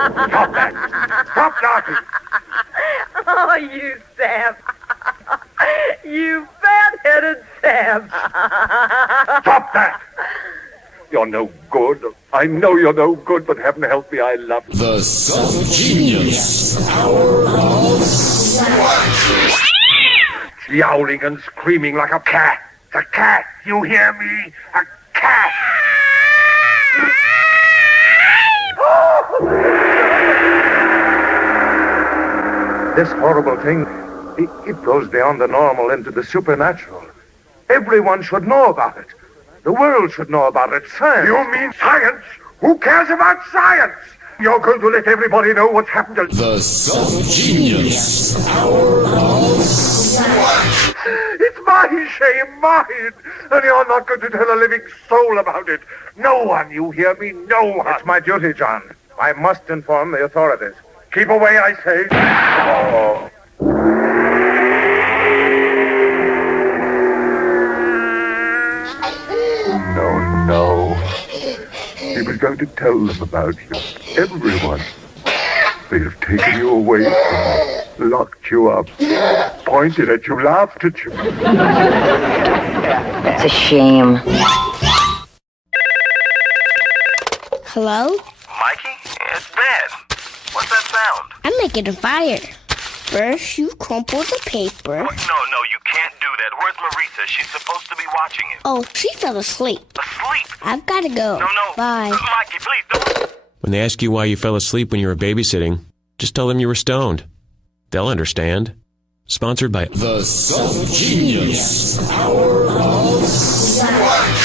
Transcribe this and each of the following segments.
Stop that! Stop laughing! Oh, you Sam. You fat-headed Sam. Stop that! You're no good. I know you're no good, but heaven help me, I love you. The SubGenius Hour of Slack. Yowling and screaming like a cat. A cat, you hear me? A cat! This horrible thing, it goes beyond the normal into the supernatural. Everyone should know about it. The world should know about it. Science. You mean science? Who cares about science? You're going to let everybody know what's happened to... The SubGenius Hour of Slack. It's my shame, mine. And you're not going to tell a living soul about it. No one, you hear me? No one. It's my duty, John. I must inform the authorities. Keep away, I say. Oh. No. He was going to tell them about you. Everyone. They have taken you away from me, locked you up, pointed at you, laughed at you. It's a shame. Hello? Mikey? It's Ben. What's that sound? I'm making a fire. First, you crumple the paper. No, you can't do that. Where's Marisa? She's supposed to be watching it. Oh, she fell asleep. Asleep? I've got to go. No. Bye. Mikey, please don't. When they ask you why you fell asleep when you were babysitting, just tell them you were stoned. They'll understand. Sponsored by The SubGenius Hour of Slack.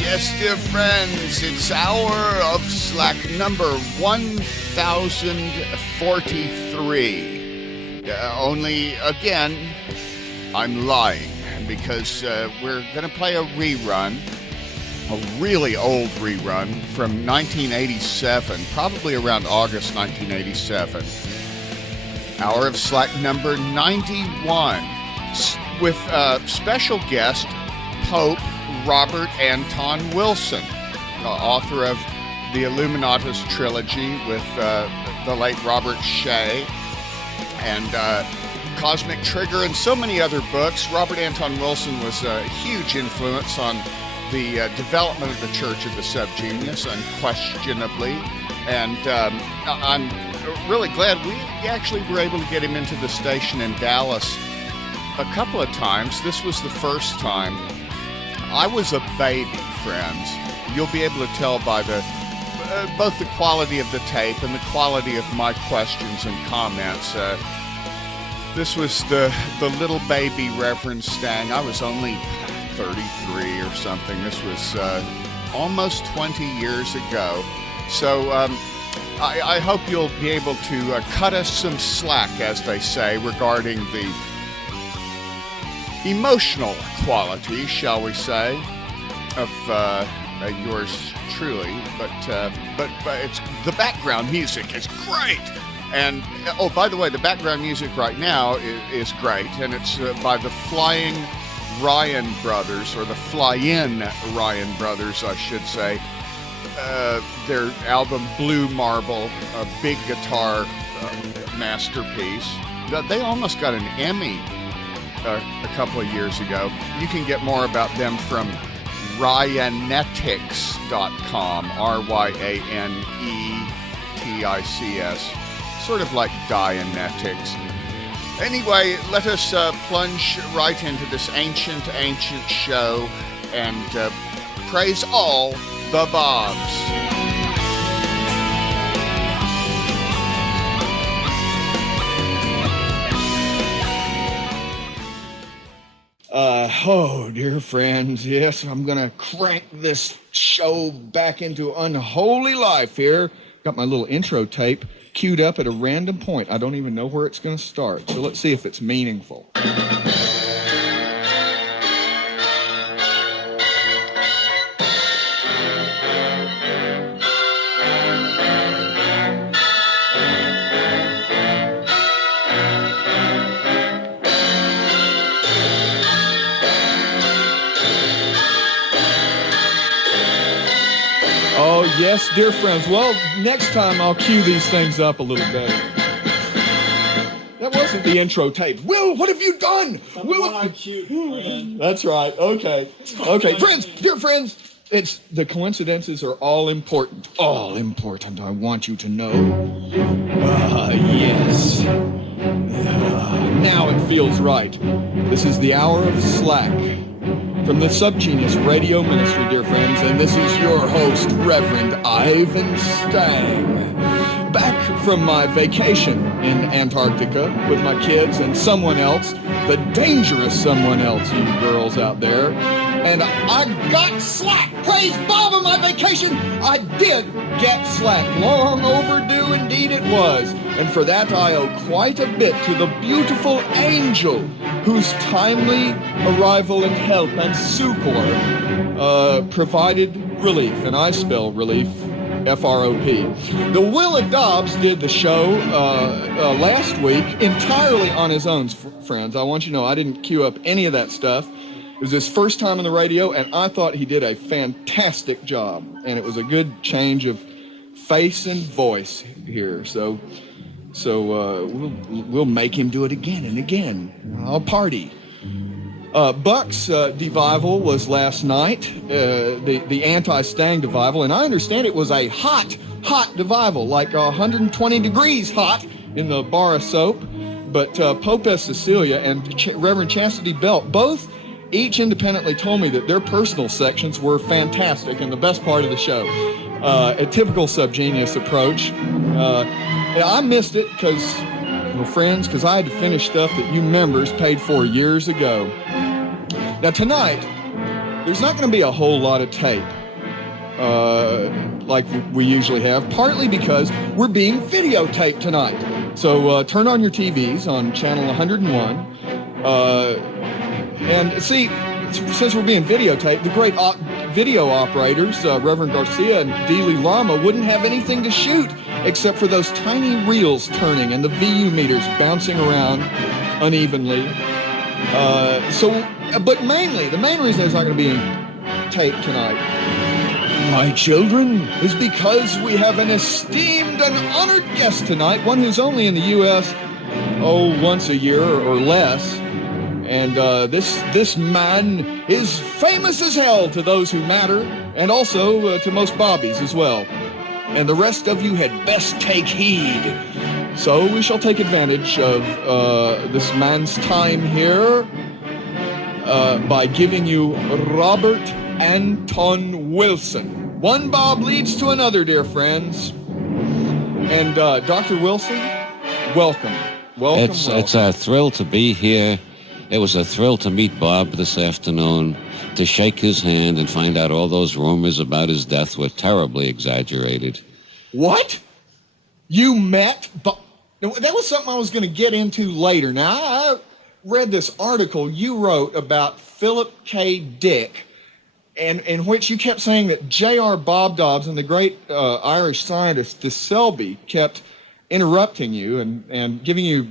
Yes, dear friends, it's Hour of Slack number 1043. Only, again, I'm lying, because we're going to play a rerun, a really old rerun from 1987, probably around August 1987. Hour of Slack number 91, with special guest, Pope Robert Anton Wilson, author of the Illuminati trilogy with the late Robert Shea, and Cosmic Trigger, and so many other books. Robert Anton Wilson was a huge influence on the development of the Church of the SubGenius, unquestionably, and I'm really glad we actually were able to get him into the station in Dallas a couple of times. This was the first time. I was a baby, friends. You'll be able to tell by the both the quality of the tape and the quality of my questions and comments. This was the little baby Reverend Stang. I was only 33 or something. This was almost 20 years ago. So I hope you'll be able to cut us some slack, as they say, regarding the emotional quality, shall we say, of yours truly. But it's the background music is great. And, oh, by the way, the background music right now is great, and it's by the Flying Ryan Brothers, or the Fly-In Ryan Brothers, I should say. Their album Blue Marble, a big guitar masterpiece. They almost got an Emmy a couple of years ago. You can get more about them from Ryanetics.com, Ryanetics. Sort of like Dianetics. Anyway, let us plunge right into this ancient show and praise all the Bobs. Oh, dear friends, yes, I'm going to crank this show back into unholy life here. Got my little intro tape queued up at a random point. I don't even know where it's going to start, so let's see if it's meaningful. Yes, dear friends. Well, next time I'll cue these things up a little better. That wasn't the intro tape. Will, what have you done? Will, that's right. Okay. Okay, friends, dear friends, the coincidences are all important. All important, I want you to know. Yes. Now it feels right. This is the hour of Slack. From the SubGenius radio ministry, dear friends, and this is your host, Reverend Ivan Stang. Back from my vacation in Antarctica with my kids and someone else, the dangerous someone else, you girls out there. And I got slack. Praise Bob on my vacation. I did get slack. Long overdue indeed it was. And for that I owe quite a bit to the beautiful angel whose timely arrival and help and succor provided relief. And I spell relief F-R-O-P. The Willa Dobbs did the show last week entirely on his own, friends. I want you to know I didn't cue up any of that stuff. It was his first time on the radio, and I thought he did a fantastic job. And it was a good change of face and voice here. So we'll make him do it again and again. I'll party. Buck's devival was last night, the anti-Stang devival, and I understand it was a hot devival, like 120 degrees hot in the bar of soap. But Popess Cecilia and Reverend Chastity Belt both each independently told me that their personal sections were fantastic and the best part of the show. A typical SubGenius approach. I missed it because I had to finish stuff that you members paid for years ago. Now tonight, there's not going to be a whole lot of tape like we usually have, partly because we're being videotaped tonight. So turn on your TVs on channel 101. And see, since we're being videotaped, the great video operators, Reverend Garcia and Dealey Lama, wouldn't have anything to shoot except for those tiny reels turning and the VU meters bouncing around unevenly. But mainly, the main reason it's not going to be taped tonight, my children, is because we have an esteemed and honored guest tonight, one who's only in the U.S., once a year or less. And this man is famous as hell to those who matter, and also to most bobbies as well. And the rest of you had best take heed. So we shall take advantage of this man's time here by giving you Robert Anton Wilson. One Bob leads to another, dear friends. And Dr. Wilson, welcome. It's a thrill to be here. It was a thrill to meet Bob this afternoon, to shake his hand and find out all those rumors about his death were terribly exaggerated. What? You met Bob? That was something I was going to get into later. Now, I read this article you wrote about Philip K. Dick, and in which you kept saying that J.R. Bob Dobbs and the great Irish scientist de Selby kept interrupting you and giving you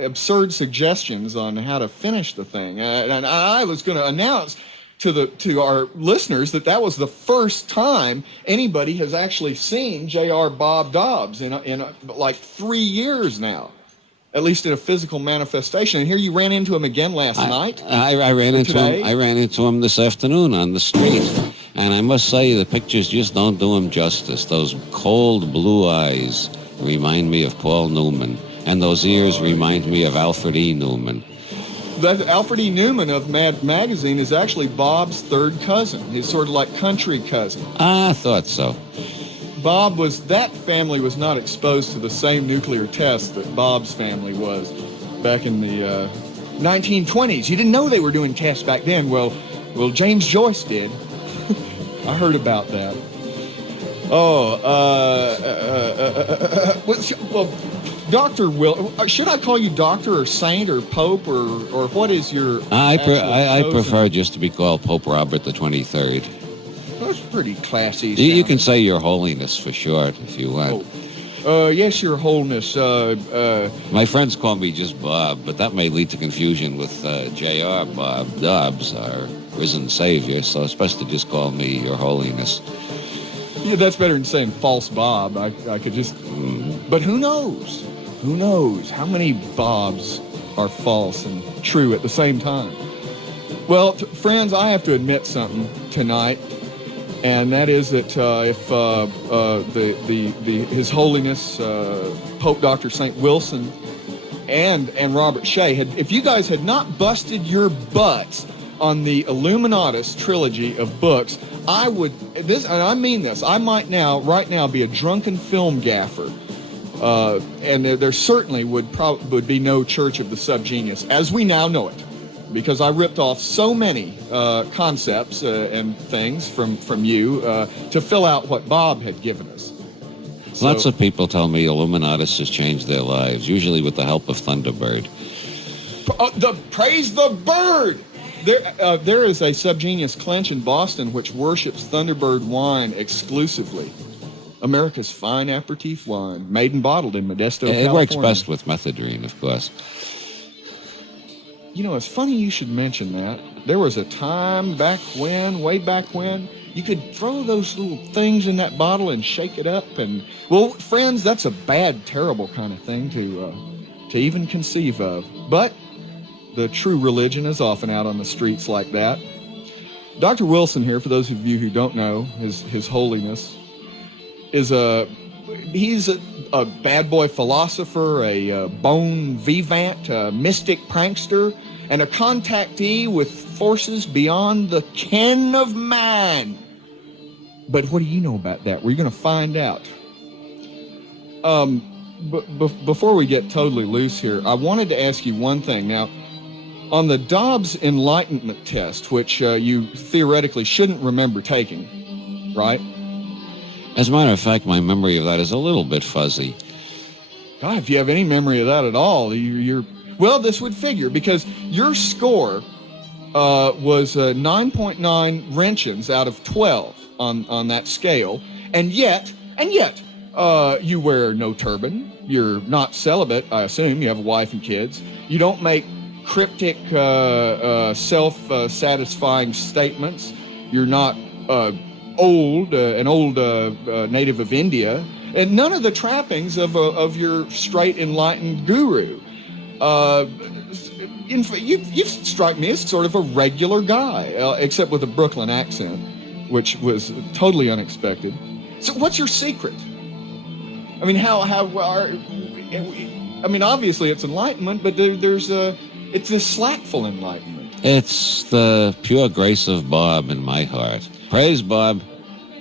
absurd suggestions on how to finish the thing. And I was going to announce to our listeners that was the first time anybody has actually seen J.R. Bob Dobbs in like 3 years now, at least in a physical manifestation. And here you ran into him again last night. I ran into him this afternoon on the street, and I must say the pictures just don't do him justice. Those cold blue eyes remind me of Paul Newman, and those ears remind me of Alfred E. Newman. That Alfred E. Newman of Mad Magazine is actually Bob's third cousin. He's sort of like country cousin. I thought so. That family was not exposed to the same nuclear tests that Bob's family was back in the 1920s. You didn't know they were doing tests back then. Well, James Joyce did. I heard about that. Well, Dr. Will, should I call you doctor or saint or pope or what is your... I prefer just to be called Pope Robert the 23rd. That's pretty classy. You can say Your Holiness for short if you want. Yes, Your Holiness. My friends call me just Bob, but that may lead to confusion with J.R. Bob Dobbs, our risen savior, so it's best to just call me Your Holiness. Yeah, that's better than saying false Bob. I could just... But who knows? Who knows how many Bobs are false and true at the same time? Well, friends, I have to admit something tonight, and that is that if His Holiness Pope Dr. St. Wilson and Robert Shea if you guys had not busted your butts on the Illuminatus trilogy of books, I would, and I mean this, I might right now be a drunken film gaffer. And there certainly would be no Church of the SubGenius as we now know it, because I ripped off so many concepts and things from you to fill out what Bob had given us. Lots of people tell me Illuminatus has changed their lives, usually with the help of Thunderbird. Praise the bird! There is a SubGenius clench in Boston which worships Thunderbird wine exclusively. America's fine aperitif wine, made and bottled in Modesto, California. It works best with methadone, of course. You know, it's funny you should mention that. There was a time way back when, you could throw those little things in that bottle and shake it up. And, well, friends, that's a bad, terrible kind of thing to even conceive of. But the true religion is often out on the streets like that. Dr. Wilson here, for those of you who don't know, His Holiness, he's a bad boy philosopher, a bon vivant, a mystic prankster, and a contactee with forces beyond the ken of man. But what do you know about that? We're going to find out. Before we get totally loose here, I wanted to ask you one thing. Now, on the Dobbs enlightenment test, which you theoretically shouldn't remember taking, right? As a matter of fact, my memory of that is a little bit fuzzy. God, if you have any memory of that at all, well, this would figure, because your score was 9.9 Roentgens out of 12 on that scale, and yet, you wear no turban. You're not celibate, I assume. You have a wife and kids. You don't make cryptic, self-satisfying statements. You're not an old native of India, and none of the trappings of your straight enlightened guru. You strike me as sort of a regular guy, except with a Brooklyn accent, which was totally unexpected. So, what's your secret? I mean, obviously it's enlightenment, but it's a slackful enlightenment. It's the pure grace of Bob in my heart. Praise Bob.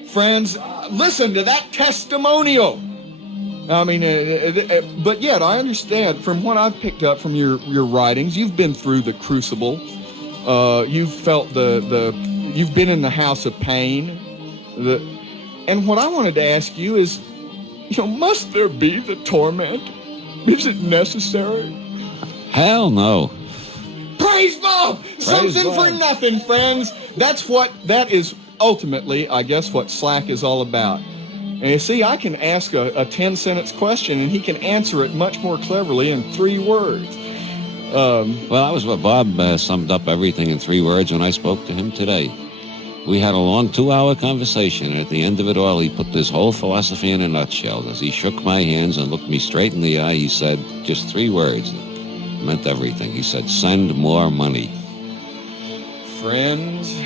Friends, listen to that testimonial. I mean, but yet I understand from what I've picked up from your writings, you've been through the crucible. You've felt you've been in the house of pain. And what I wanted to ask you is, must there be the torment? Is it necessary? Hell no. Praise Bob! Something for nothing, friends. That is ultimately, I guess, what Slack is all about. And you see, I can ask a 10-sentence question, and he can answer it much more cleverly in 3 words. Well, that was what Bob summed up everything in 3 words when I spoke to him today. We had a long 2-hour conversation, and at the end of it all, he put this whole philosophy in a nutshell. As he shook my hands and looked me straight in the eye, he said just 3 words. It meant everything. He said, "Send more money." Friends,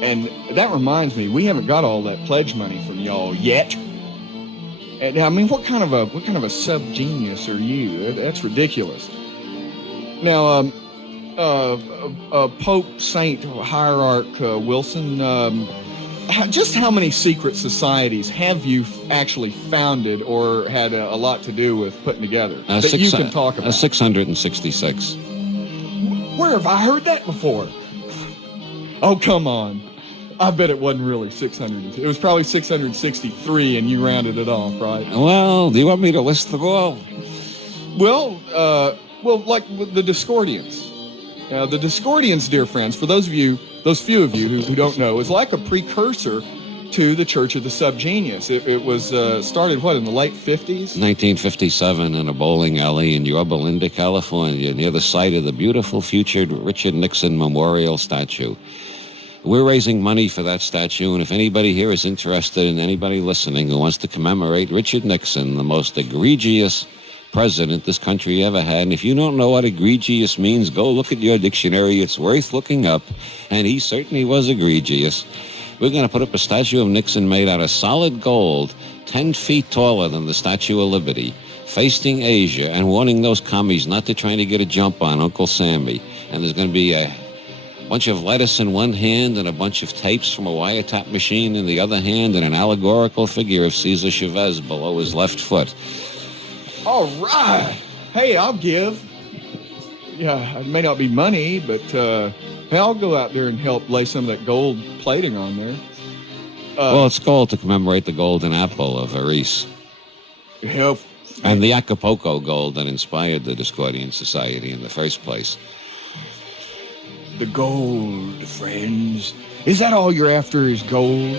and that reminds me, we haven't got all that pledge money from y'all yet. And I mean, what kind of a SubGenius are you? That's ridiculous. Now, Pope Saint Hierarch Wilson, just how many secret societies have you actually founded or had a lot to do with putting together that you can talk about? 666. Where have I heard that before? Oh, come on. I bet it wasn't really 600. It was probably 663, and you rounded it off, right? Well, do you want me to list them all? Well, like the Discordians. The Discordians, dear friends, for those few of you who don't know, is like a precursor to the Church of the SubGenius. It was started, in the late 50s? 1957 in a bowling alley in Yorba Linda, California, near the site of the beautiful future Richard Nixon Memorial Statue. We're raising money for that statue, and if anybody here is interested, and anybody listening who wants to commemorate Richard Nixon, the most egregious president this country ever had, and if you don't know what egregious means, go look at your dictionary. It's worth looking up, and he certainly was egregious. We're going to put up a statue of Nixon made out of solid gold, 10 feet taller than the Statue of Liberty, facing Asia, and warning those commies not to try to get a jump on Uncle Sammy. And there's going to be a bunch of lettuce in one hand and a bunch of tapes from a wiretap machine in the other hand, and an allegorical figure of Cesar Chavez below his left foot. All right. Hey, I'll give. Yeah, it may not be money, but hey, I'll go out there and help lay some of that gold plating on there. Well, it's gold to commemorate the golden apple of Arice. Help. And the Acapulco gold that inspired the Discordian Society in the first place. The gold, friends. Is that all you're after, is gold?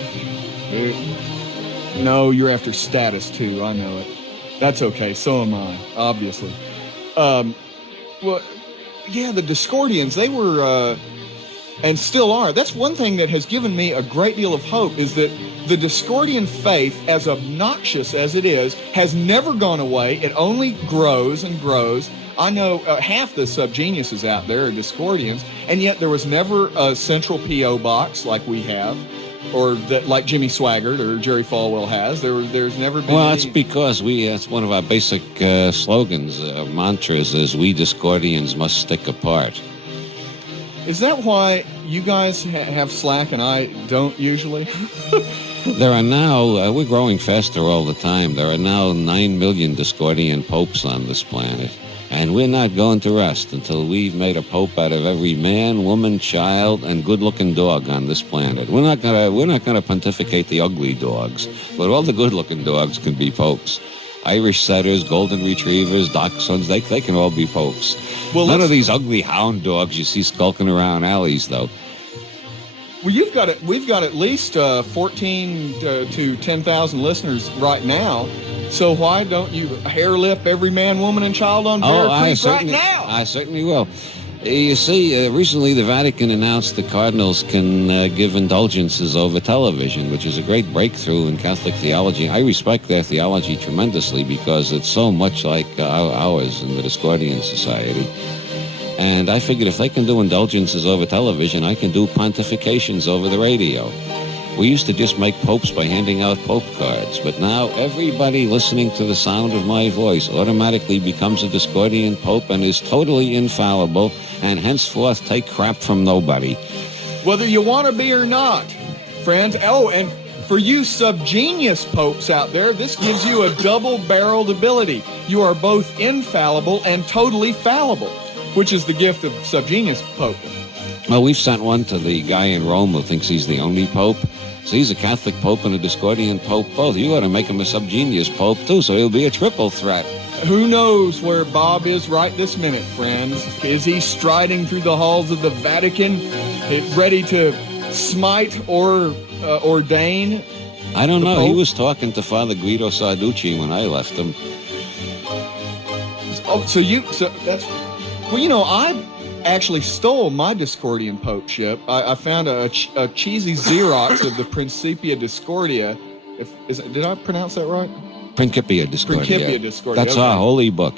No, you're after status, too. I know it. That's okay. So am I, obviously. Well, yeah, the Discordians, they were, and still are. That's one thing that has given me a great deal of hope, is that the Discordian faith, as obnoxious as it is, has never gone away. It only grows and grows. I know half the SubGeniuses out there are Discordians, and yet there was never a central P.O. box like we have, or that like Jimmy Swaggart or Jerry Falwell has. There's never been. Well, that's because that's one of our basic slogans, mantras, is we Discordians must stick apart. Is that why you guys have Slack and I don't usually? There are now, we're growing faster all the time. There are now 9 million Discordian popes on this planet. And we're not going to rest until we've made a pope out of every man, woman, child, and good-looking dog on this planet. We're not gonna pontificate the ugly dogs, but all the good-looking dogs can be popes. Irish setters, golden retrievers, dachshunds, they can all be popes. Well, none of these ugly hound dogs you see skulking around alleys, though. Well, we've got at least 14 to 10,000 listeners right now. So why don't you hair lip every man, woman, and child on Bear Creek right now? I certainly will. You see, recently the Vatican announced the cardinals can give indulgences over television, which is a great breakthrough in Catholic theology. I respect their theology tremendously because it's so much like ours in the Discordian Society. And I figured if they can do indulgences over television, I can do pontifications over the radio. We used to just make popes by handing out pope cards, but now everybody listening to the sound of my voice automatically becomes a Discordian pope and is totally infallible and henceforth take crap from nobody. Whether you want to be or not, friends. Oh, and for you SubGenius popes out there, this gives you a double-barreled ability. You are both infallible and totally fallible, which is the gift of SubGenius pope. Well, we've sent one to the guy in Rome who thinks he's the only pope. So he's a Catholic pope and a Discordian pope both. You ought to make him a SubGenius pope, too, so he'll be a triple threat. Who knows where Bob is right this minute, friends? Is he striding through the halls of the Vatican, ready to smite or ordain? I don't know. Pope? He was talking to Father Guido Sarducci when I left him. Oh, so that's... Well, you know, I actually stole my Discordian popeship. I found a cheesy Xerox of the Principia Discordia. Did I pronounce that right? Principia Discordia. Principia Discordia. That's our holy book.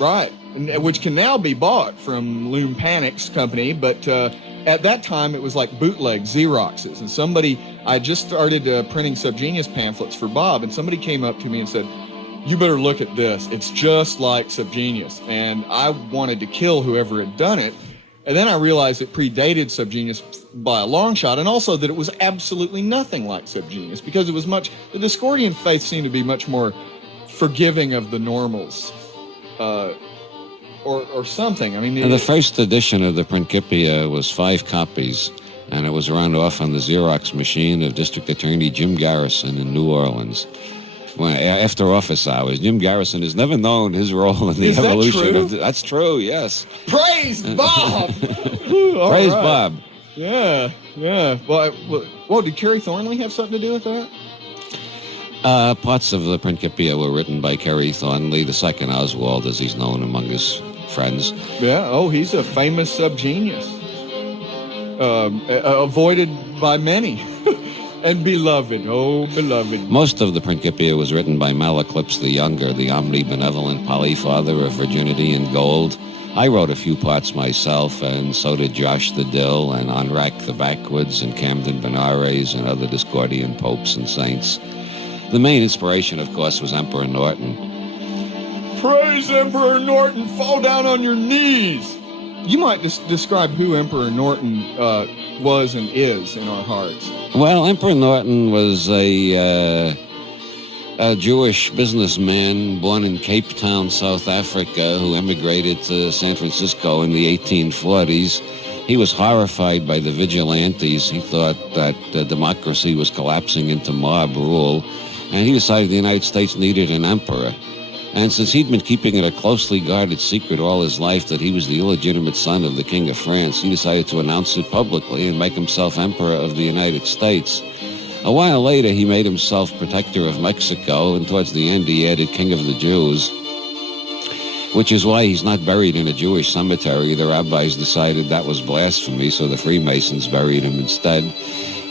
Right, which can now be bought from Loom Panic's company, but at that time it was like bootleg Xeroxes. And I just started printing SubGenius pamphlets for Bob, and somebody came up to me and said, "You better look at this. It's just like SubGenius." And I wanted to kill whoever had done it. And then I realized it predated SubGenius by a long shot, and also that it was absolutely nothing like SubGenius, because it was the Discordian faith seemed to be much more forgiving of the normals, or something. I mean, and the first edition of the Principia was 5 copies, and it was run off on the Xerox machine of District Attorney Jim Garrison in New Orleans. After office hours, Jim Garrison has never known his role in the evolution of... That's true, yes. Praise Bob! Praise Bob. Yeah. Well, did Kerry Thornley have something to do with that? Parts of the Principia were written by Kerry Thornley, the second Oswald, as he's known among his friends. Yeah, he's a famous SubGenius. avoided by many. And beloved, oh beloved. Most of the Principia was written by Malaclypse the Younger, the omnibenevolent polyfather of virginity and gold. I wrote a few parts myself, and so did Josh the Dill, and Onrak the Backwoods, and Camden Benares, and other Discordian popes and saints. The main inspiration, of course, was Emperor Norton. Praise Emperor Norton, fall down on your knees. You might describe who Emperor Norton was and is in our hearts. Well, Emperor Norton was a Jewish businessman born in Cape Town, South Africa, who emigrated to San Francisco in the 1840s. He was horrified by the vigilantes. He thought that democracy was collapsing into mob rule, and he decided the United States needed an emperor. And since he'd been keeping it a closely guarded secret all his life that he was the illegitimate son of the King of France, he decided to announce it publicly and make himself Emperor of the United States. A while later, he made himself Protector of Mexico, and towards the end, he added King of the Jews, which is why he's not buried in a Jewish cemetery. The rabbis decided that was blasphemy, so the Freemasons buried him instead.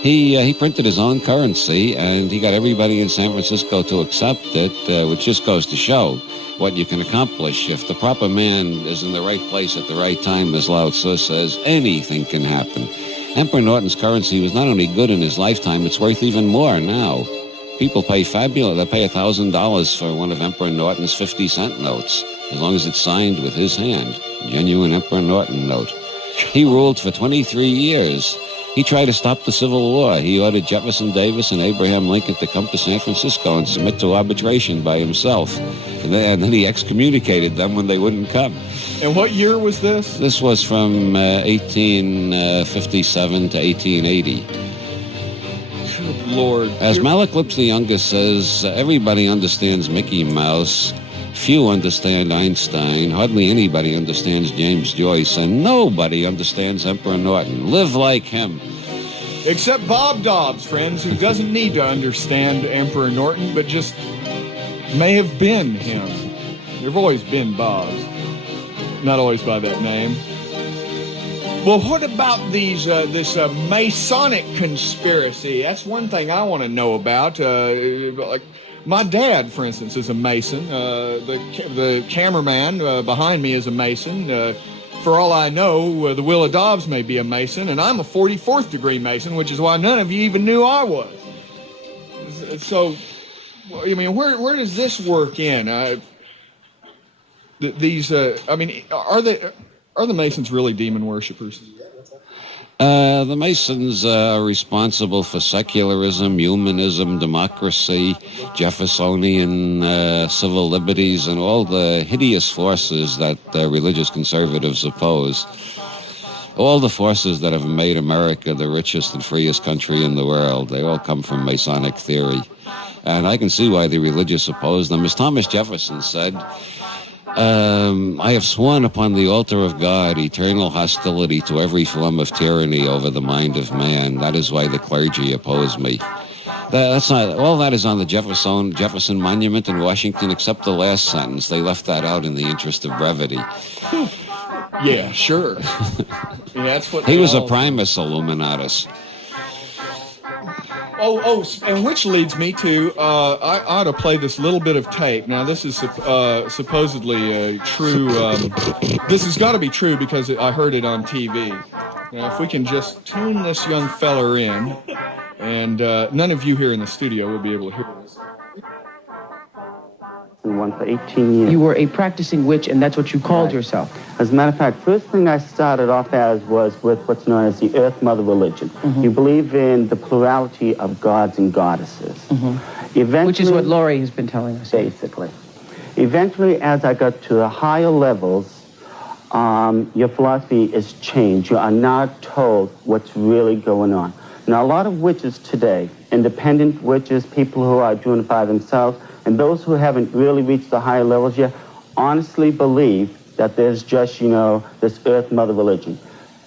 He printed his own currency, and he got everybody in San Francisco to accept it, which just goes to show what you can accomplish. If the proper man is in the right place at the right time, as Lao Tzu says, anything can happen. Emperor Norton's currency was not only good in his lifetime, it's worth even more now. People pay fabulous. They pay $1,000 for one of Emperor Norton's 50-cent notes, as long as it's signed with his hand. Genuine Emperor Norton note. He ruled for 23 years. He tried to stop the Civil War. He ordered Jefferson Davis and Abraham Lincoln to come to San Francisco and submit to arbitration by himself. And then he excommunicated them when they wouldn't come. And what year was this? This was from 1857 to 1880. Good Lord. As Malaclypse the Younger says, everybody understands Mickey Mouse. Few understand Einstein. Hardly anybody understands James Joyce. And nobody understands Emperor Norton. Live like him. Except Bob Dobbs, friends, who doesn't need to understand Emperor Norton, but just may have been him. There've always been Bobs. Not always by that name. Well, what about this Masonic conspiracy? That's one thing I want to know about. Like, my dad, for instance, is a Mason. The cameraman behind me is a Mason. For all I know, the Willa Dobbs may be a Mason, and I'm a 44th degree Mason, which is why none of you even knew I was. So, I mean, where does this work in? Are the Masons really demon worshippers? The Masons are responsible for secularism, humanism, democracy, Jeffersonian civil liberties, and all the hideous forces that religious conservatives oppose. All the forces that have made America the richest and freest country in the world, they all come from Masonic theory. And I can see why the religious oppose them. As Thomas Jefferson said, I have sworn upon the altar of God eternal hostility to every form of tyranny over the mind of man. That is why the clergy oppose me. That's not all. That is on the Jefferson Monument in Washington, except the last sentence. They left that out in the interest of brevity. Yeah, sure. Yeah, that's what he was a primus illuminatus. And which leads me to, I ought to play this little bit of tape. Now, this is supposedly true. This has got to be true because I heard it on TV. Now, if we can just tune this young feller in, and none of you here in the studio will be able to hear this. One for 18 years. You were a practicing witch, and that's what you called yourself. As a matter of fact, first thing I started off as was with what's known as the Earth Mother religion. Mm-hmm. You believe in the plurality of gods and goddesses. Mm-hmm. Eventually, which is what Laurie has been telling us. Basically. Eventually, as I got to the higher levels, your philosophy is changed. You are not told what's really going on. Now, a lot of witches today, independent witches, people who are doing it by themselves, and those who haven't really reached the higher levels yet, honestly believe that there's just, this Earth Mother religion.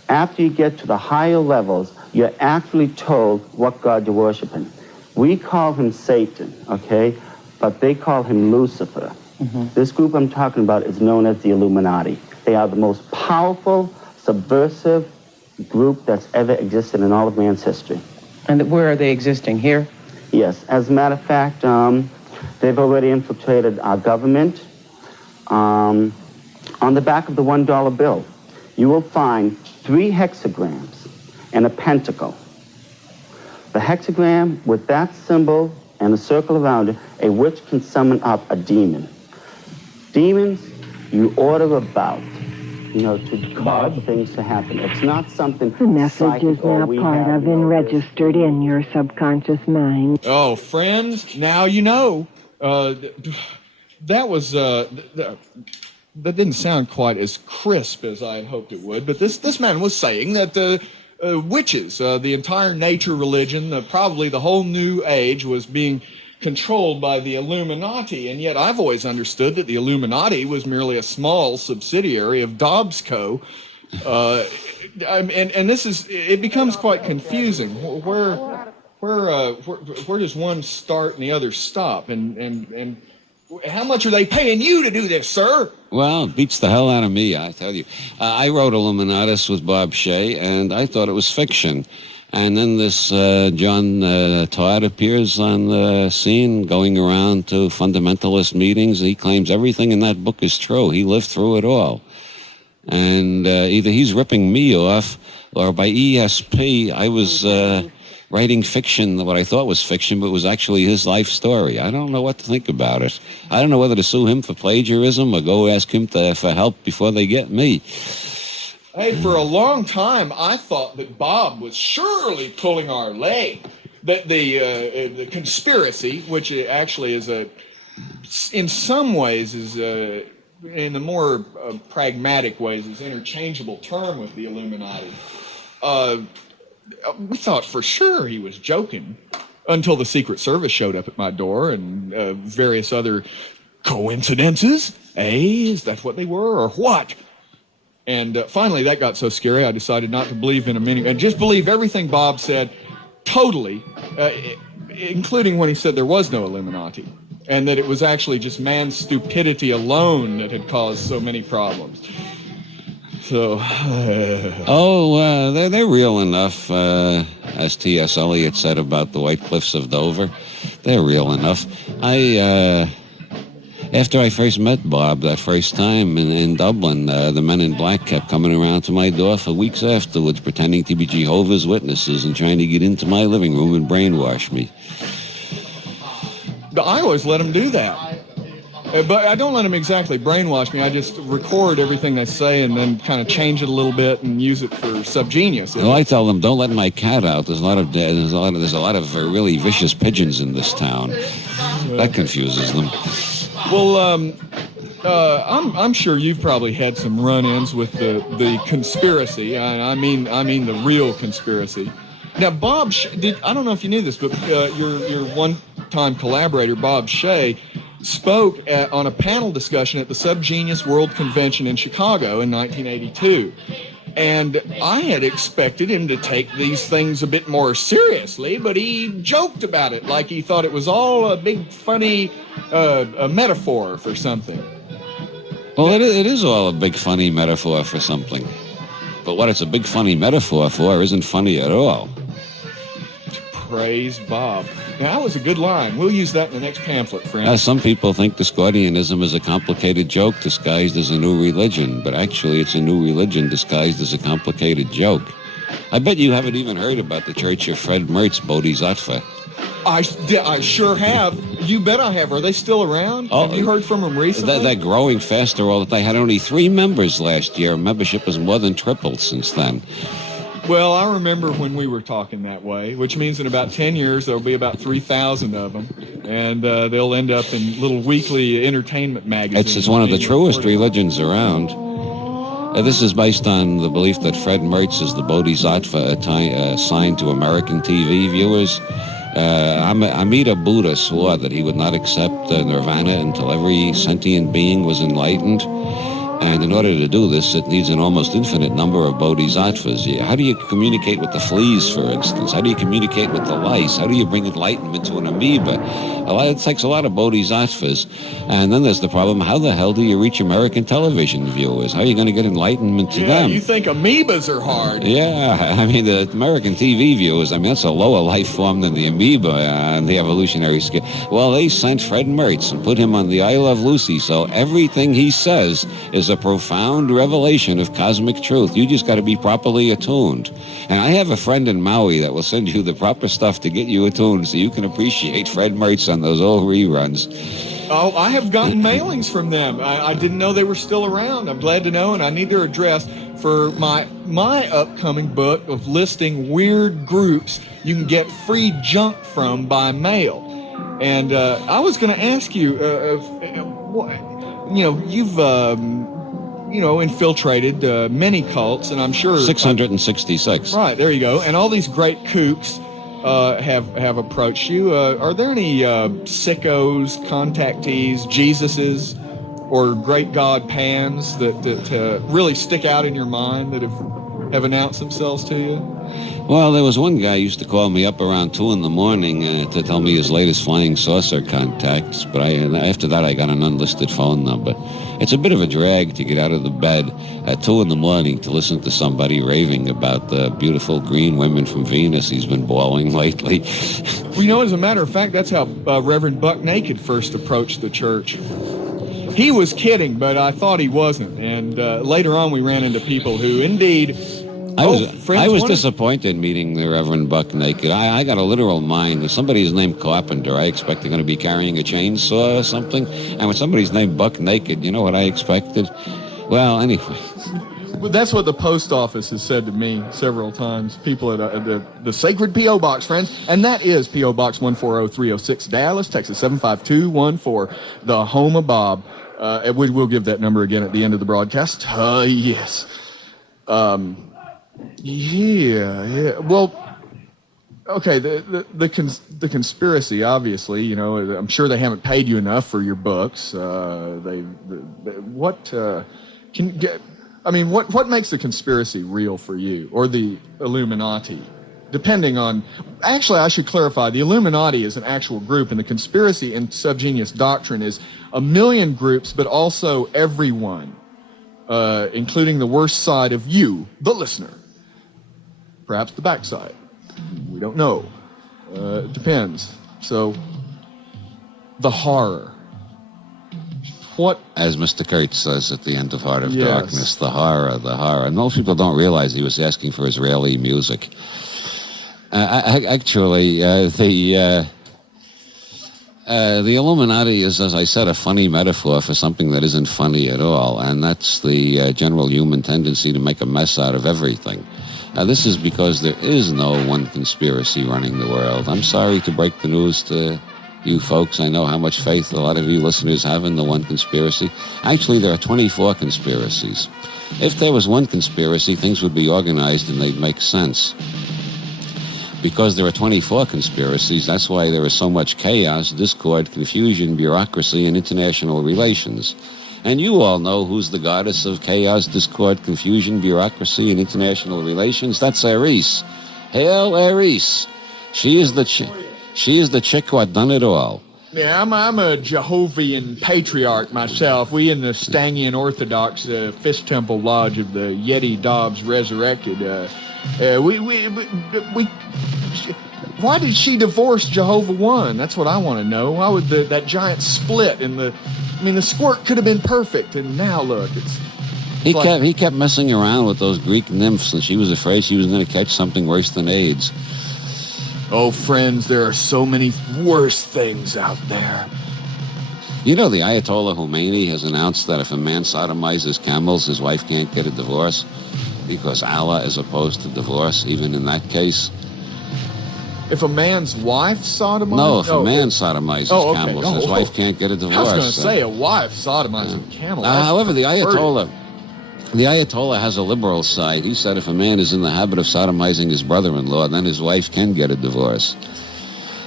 After you get to the higher levels, you're actually told what God you're worshiping. We call him Satan, okay? But they call him Lucifer. Mm-hmm. This group I'm talking about is known as the Illuminati. They are the most powerful, subversive group that's ever existed in all of man's history. And where are they existing? Here? Yes. As a matter of fact, they've already infiltrated our government. On the back of the $1 bill, you will find 3 hexagrams and a pentacle. The hexagram with that symbol and a circle around it, a witch can summon up a demon. Demons, you order about, to cause things to happen. It's not something. The message is now part of and registered in your subconscious mind. Oh, friends, now you know. That was that didn't sound quite as crisp as I hoped it would. But this man was saying that witches, the entire nature religion, probably the whole New Age, was being controlled by the Illuminati, and yet I've always understood that the Illuminati was merely a small subsidiary of Dobbs Co. And this is, it becomes quite confusing. Where does one start and the other stop? And how much are they paying you to do this, sir? Well, it beats the hell out of me, I tell you. I wrote Illuminatus with Bob Shea, and I thought it was fiction. And then this John Todd appears on the scene, going around to fundamentalist meetings. He claims everything in that book is true. He lived through it all. And either he's ripping me off, or by ESP, I was writing fiction, what I thought was fiction, but it was actually his life story. I don't know what to think about it. I don't know whether to sue him for plagiarism or go ask him for help before they get me. Hey, for a long time, I thought that Bob was surely pulling our leg. That the conspiracy, which actually is in some ways is in the more pragmatic ways, is an interchangeable term with the Illuminati. We thought for sure he was joking until the Secret Service showed up at my door and various other coincidences. Is that what they were, or what? And finally, that got so scary, I decided not to believe in him and just believe everything Bob said totally, including when he said there was no Illuminati, and that it was actually just man's stupidity alone that had caused so many problems. So... they're real enough, as T.S. Eliot said about the White Cliffs of Dover. They're real enough. After I first met Bob that first time in Dublin, the men in black kept coming around to my door for weeks afterwards, pretending to be Jehovah's Witnesses and trying to get into my living room and brainwash me. I always let them do that. But I don't let them exactly brainwash me. I just record everything they say and then kind of change it a little bit and use it for SubGenius. Well, I tell them, don't let my cat out. There's a lot of really vicious pigeons in this town. That confuses them. Well, I'm sure you've probably had some run-ins with the conspiracy. I mean the real conspiracy. Now, Bob, I don't know if you knew this, but your one-time collaborator, Bob Shea, spoke on a panel discussion at the SubGenius World Convention in Chicago in 1982. And I had expected him to take these things a bit more seriously, but he joked about it like he thought it was all a big, funny a metaphor for something. Well, it is all a big, funny metaphor for something. But what it's a big, funny metaphor for isn't funny at all. Praise Bob. Now, that was a good line. We'll use that in the next pamphlet, friend. Some people think Discordianism is a complicated joke disguised as a new religion, but actually it's a new religion disguised as a complicated joke. I bet you haven't even heard about the Church of Fred Mertz Bodhisattva. I sure have. You bet I have. Are they still around? Have you heard from them recently? They're growing faster. They had only 3 members last year. Membership has more than tripled since then. Well, I remember when we were talking that way, which means in about 10 years there'll be about 3,000 of them, and they'll end up in little weekly entertainment magazines. It's one of the truest religions around. This is based on the belief that Fred Mertz is the Bodhisattva assigned to American TV viewers. Amida Buddha swore that he would not accept nirvana until every sentient being was enlightened. And in order to do this, it needs an almost infinite number of bodhisattvas. How do you communicate with the fleas, for instance? How do you communicate with the lice? How do you bring enlightenment to an amoeba? It takes a lot of bodhisattvas. And then there's the problem, how the hell do you reach American television viewers? How are you going to get enlightenment to them? You think amoebas are hard. Yeah, I mean, the American TV viewers, I mean, that's a lower life form than the amoeba on the evolutionary scale. Well, they sent Fred Mertz and put him on the I Love Lucy, so everything he says is a profound revelation of cosmic truth. You just got to be properly attuned. And I have a friend in Maui that will send you the proper stuff to get you attuned so you can appreciate Fred Mertz on those old reruns. Oh, I have gotten mailings from them. I didn't know they were still around. I'm glad to know, and I need their address for my upcoming book of listing weird groups you can get free junk from by mail. And I was going to ask you, you've infiltrated many cults, and I'm sure 666. Right, there you go. And all these great kooks have approached you. Are there any sickos, contactees, Jesuses, or great god Pans that really stick out in your mind that have announced themselves to you? Well, there was one guy who used to call me up around 2 in the morning to tell me his latest flying saucer contacts, but after that I got an unlisted phone number. It's a bit of a drag to get out of the bed at 2 in the morning to listen to somebody raving about the beautiful green women from Venus he's been bawling lately. Well, as a matter of fact, that's how Reverend Buck Naked first approached the church. He was kidding, but I thought he wasn't. And later on we ran into people who indeed... I was disappointed meeting the Reverend Buck Naked. I got a literal mind. If somebody's named Carpenter, I expect they're going to be carrying a chainsaw or something. And when somebody's named Buck Naked, you know what I expected? Well, anyway. Well, that's what the post office has said to me several times. People at the Sacred P.O. Box, friends. And that is P.O. Box 140306, Dallas, Texas 75214, the home of Bob. We'll give that number again at the end of the broadcast. Yes. Yeah. Well, okay. The conspiracy, obviously, I'm sure they haven't paid you enough for your books. What makes the conspiracy real for you, or the Illuminati? Depending on, actually, I should clarify. The Illuminati is an actual group, and the conspiracy in SubGenius doctrine is a million groups, but also everyone, including the worst side of you, the listener. Perhaps the backside. We don't know. It depends. So, the horror. What? As Mr. Kurtz says at the end of Heart of Darkness, the horror. And most people don't realize he was asking for Israeli music. Actually, the Illuminati is, as I said, a funny metaphor for something that isn't funny at all, and that's the general human tendency to make a mess out of everything. Now, this is because there is no one conspiracy running the world. I'm sorry to break the news to you folks. I know how much faith a lot of you listeners have in the one conspiracy. Actually, there are 24 conspiracies. If there was one conspiracy, things would be organized and they'd make sense. Because there are 24 conspiracies, that's why there is so much chaos, discord, confusion, bureaucracy, and international relations. And you all know who's the goddess of chaos, discord, confusion, bureaucracy, and international relations. That's Ares. Hail Ares. She is the chick who had done it all. Yeah, I'm a Jehovah's patriarch myself. We in the Stangian Orthodox Fist Temple Lodge of the Yeti Dobbs Resurrected. Why did she divorce Jehovah One? That's what I want to know. Why would that giant split in the... the squirt could have been perfect, and now look, He kept messing around with those Greek nymphs, and she was afraid she was going to catch something worse than AIDS. Oh, friends, there are so many worse things out there. You know, the Ayatollah Khomeini has announced that if a man sodomizes camels, his wife can't get a divorce, because Allah is opposed to divorce, even in that case. If a man's wife sodomizes? No, if a man sodomizes camels, his wife can't get a divorce. I was going to say a wife sodomizing camels. However, the Ayatollah has a liberal side. He said if a man is in the habit of sodomizing his brother-in-law, then his wife can get a divorce.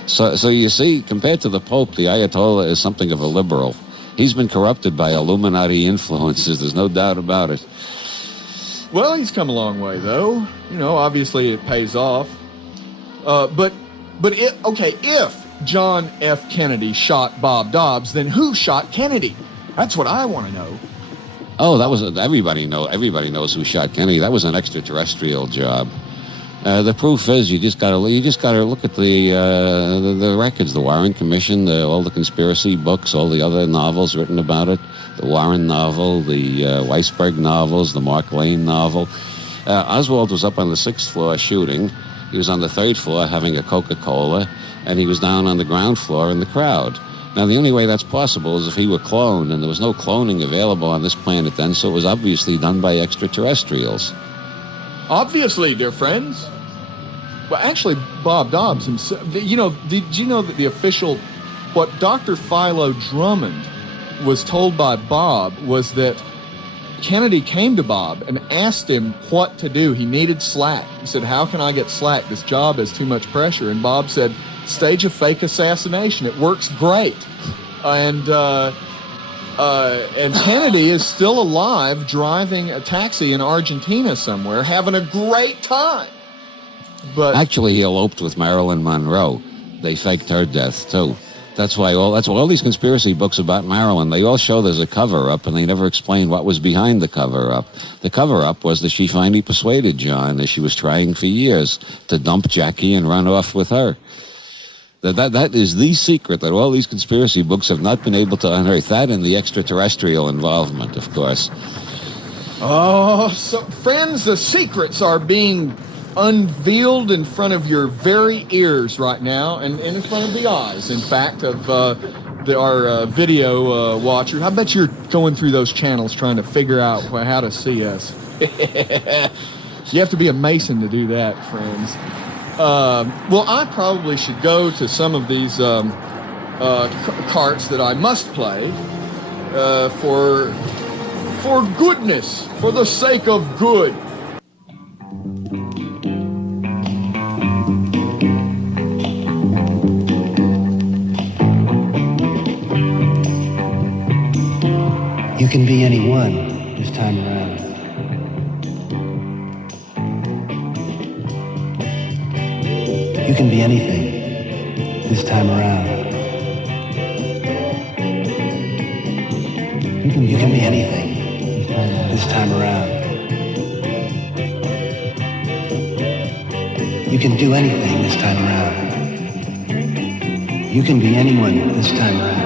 So you see, compared to the Pope, the Ayatollah is something of a liberal. He's been corrupted by Illuminati influences. There's no doubt about it. Well, he's come a long way, though. You know, obviously it pays off. If John F. Kennedy shot Bob Dobbs, then who shot Kennedy? That's what I want to know. Oh, that was everybody knows who shot Kennedy. That was an extraterrestrial job. The proof is you just gotta look at the records, the Warren Commission, all the conspiracy books, all the other novels written about it, the Warren novel, the Weisberg novels, the Mark Lane novel. Oswald was up on the 6th floor shooting. He was on the 3rd floor having a Coca-Cola, and he was down on the ground floor in the crowd. Now, the only way that's possible is if he were cloned, and there was no cloning available on this planet then, so it was obviously done by extraterrestrials. Obviously, dear friends. Well, actually, Bob Dobbs himself, did you know that the official, what Dr. Philo Drummond was told by Bob was that Kennedy came to Bob and asked him what to do. He needed slack. He said, how can I get slack? This job has too much pressure. And Bob said, stage a fake assassination. It works great. And Kennedy is still alive, driving a taxi in Argentina somewhere, having a great time. But actually, he eloped with Marilyn Monroe. They faked her death too. That's why all these conspiracy books about Marilyn, they all show there's a cover-up, and they never explain what was behind the cover-up. The cover-up was that she finally persuaded John, as she was trying for years, to dump Jackie and run off with her. That is the secret that all these conspiracy books have not been able to unearth. That and the extraterrestrial involvement, of course. Oh, so friends, the secrets are being unveiled in front of your very ears right now, and in front of the eyes, in fact, of our video watchers. I bet you're going through those channels trying to figure out how to see us. You have to be a Mason to do that, friends. Well, I probably should go to some of these carts that I must play for goodness, for the sake of good. You can be anyone this time around. You can be anything this time around. You can be anything this time around. You can do anything this time around. You can be anyone this time around.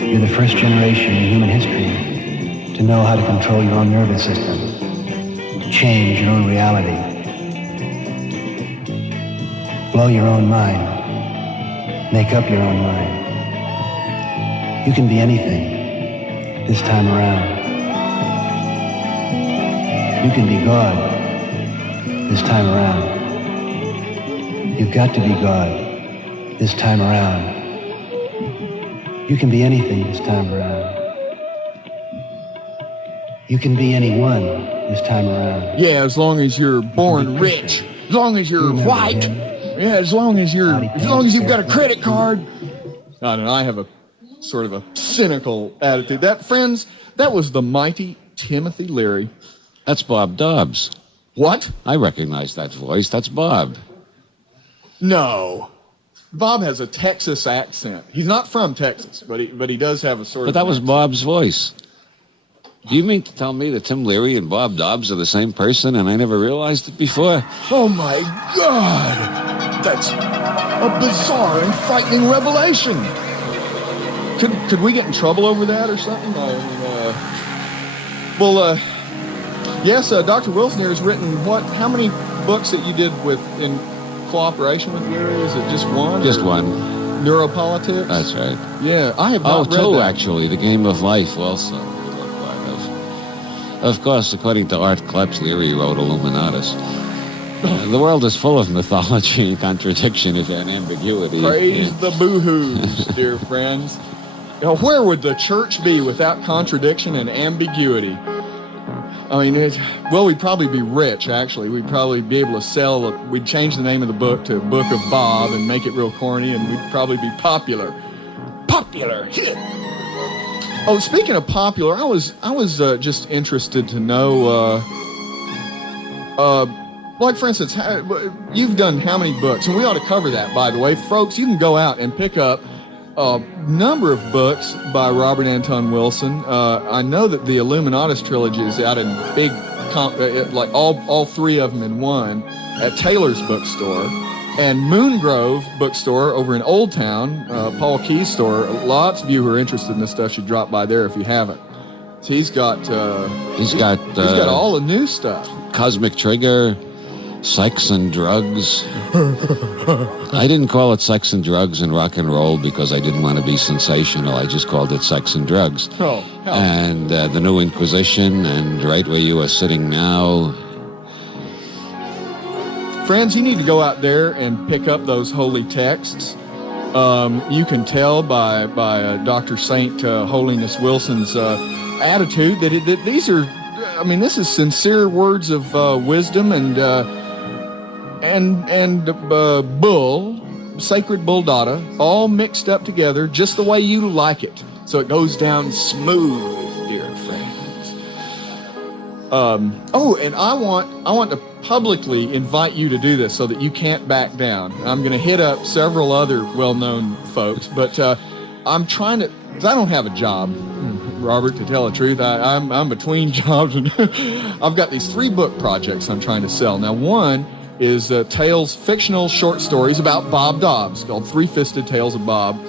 You're the first generation in human history to know how to control your own nervous system, change your own reality, blow your own mind, make up your own mind. You can be anything this time around. You can be God this time around. You've got to be God this time around. You can be anything this time around. You can be anyone this time around. Yeah, as long as you're born rich, as long as you're white, yeah, as long as you've got a credit card. I don't know, I have a sort of a cynical attitude. That, friends, that was the mighty Timothy Leary. That's Bob Dobbs. What? I recognize that voice. That's Bob. No. Bob has a Texas accent. He's not from Texas, but he does have a sort of. But that was Bob's voice. Do you mean to tell me that Tim Leary and Bob Dobbs are the same person, and I never realized it before? Oh my God! That's a bizarre and frightening revelation. Could we get in trouble over that or something? Yes, Dr. Wilson here has written how many books that you did in cooperation with Leary? Is it just one? Just one. Neuropolitics? That's right. Yeah, I have not read two, that. Actually. The Game of Life also. Of course, according to Art Kleps, Leary wrote Illuminatus. The world is full of mythology and contradiction and ambiguity. Praise the boo-hoos, dear friends. Now, where would the church be without contradiction and ambiguity? I mean, we'd probably be rich, actually. We'd probably be able to sell, we'd change the name of the book to Book of Bob and make it real corny, and we'd probably be popular. Popular! Oh, speaking of popular, I was just interested to know, like, for instance, you've done how many books? And we ought to cover that, by the way. Folks, you can go out and pick up a number of books by Robert Anton Wilson. I know that the Illuminati trilogy is out in big, like all three of them in one at Taylor's bookstore. And Moongrove bookstore over in Old Town, Paul Key's store. Lots of you who are interested in this stuff should drop by there if you haven't. So he's got all the new stuff. Cosmic Trigger, Sex and Drugs. I didn't call it Sex and Drugs and Rock and Roll because I didn't want to be sensational. I just called it Sex and Drugs. Oh, hell. And The New Inquisition and Right Where You Are Sitting Now. Friends, you need to go out there and pick up those holy texts. You can tell by Dr. Saint Holiness Wilson's attitude that these are, I mean, this is sincere words of wisdom and bull, sacred bull data, all mixed up together just the way you like it. So it goes down smooth, dear friends. And I want to publicly invite you to do this so that you can't back down. I'm going to hit up several other well-known folks, but I'm trying to, because I don't have a job, Robert, to tell the truth. I'm between jobs, and I've got these 3 book projects I'm trying to sell. Now, one is fictional short stories about Bob Dobbs, called Three-Fisted Tales of Bob.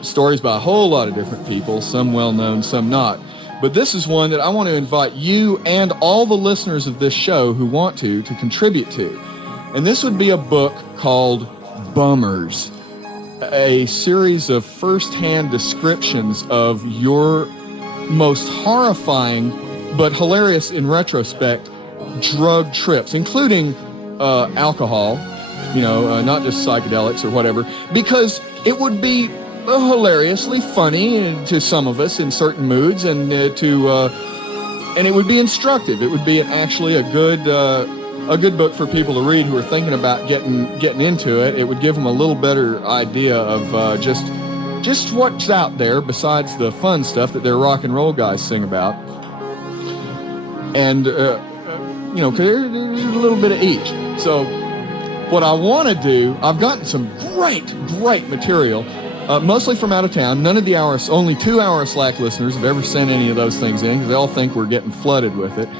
Stories by a whole lot of different people, some well-known, some not. But this is one that I want to invite you and all the listeners of this show who want to contribute to. And this would be a book called Bummers, a series of first-hand descriptions of your most horrifying but hilarious in retrospect drug trips, including alcohol, not just psychedelics or whatever, because it would be hilariously funny to some of us in certain moods, and it would be instructive. It would be actually a good book for people to read who are thinking about getting into it. It would give them a little better idea of just what's out there besides the fun stuff that their rock and roll guys sing about. And because there's a little bit of each. So what I want to do, I've gotten some great material. Mostly from out of town. None of the only 2 Hour Slack listeners have ever sent any of those things in because they all think we're getting flooded with it.